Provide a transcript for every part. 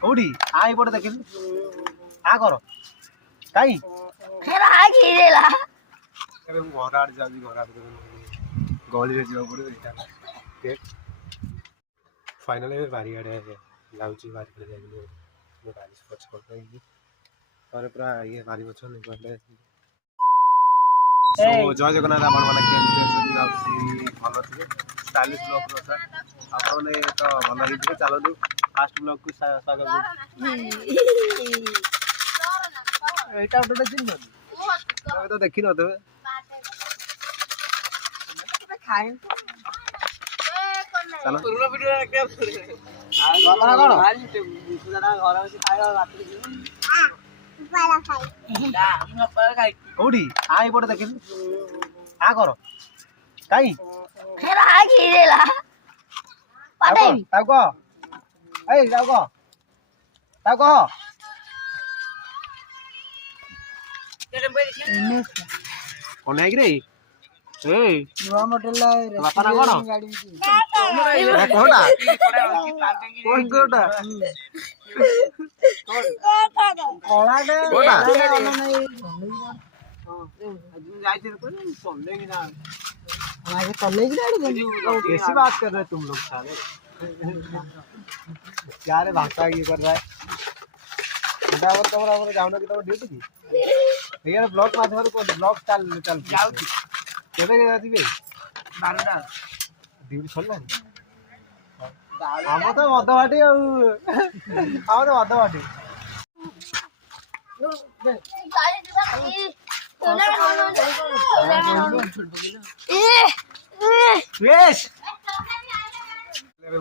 कौटी आई पड़े देख आ कर कहीं घर आड़ जाऊँ घर आड़ गली पड़े फाइनाली बारी आड़े जाऊँगी बारी बारी पछ पर पूरा ये बारी पछ कहले जय जगन्नाथ आप भल थे स्टाइलिश ब्लॉग सर आपने तो भल ही चलतु फास्ट ब्लॉग को स्वागत तो देखी न कौटी आई पड़े देख आ कर कहीं कौन है रे नुआ मॉडल बापा ना कौन कोटा कौन कोटा कोड़ा दे कोटा कैसी बात कर रहे तुम लोग साले क्या रे भाषा ये कर रहा है तुम्हारा जाऊना कि तुम ड्यूटी की यार ब्लॉग माध्यम को ब्लॉग चल जाऊ केबे जाती बे 12टा ड्यूटी छोड़ला हम तो मदवाटी हम तो मदवाटी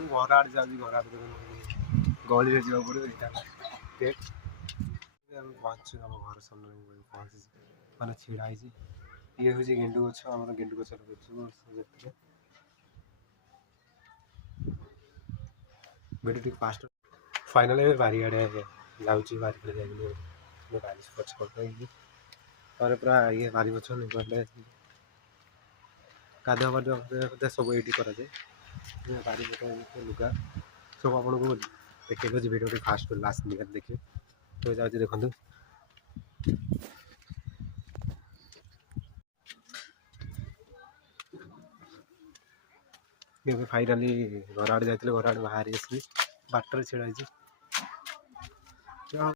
घर आड़ जाऊँ घर आड़ गली पड़े पहुँचु आम घर सामने पहुँची मैंने छिड़ा ये हूँ गेंडु गछ आम गेंडु गछ भिडियो फास्ट फाइनाली बारी आड़े जाऊँगी बारी बारी पछ पर पूरा ये बारी पछ कहले गाधुआ पाधुआ सब ये कराए बारी लुगा सब आपको देखे भिडियो फास्ट लास्ट निकाल देखिए तो जाऊँ देखु फाइनाली घर आड़े जाते घर आड़े बाहरी आसली बाटर छिड़ा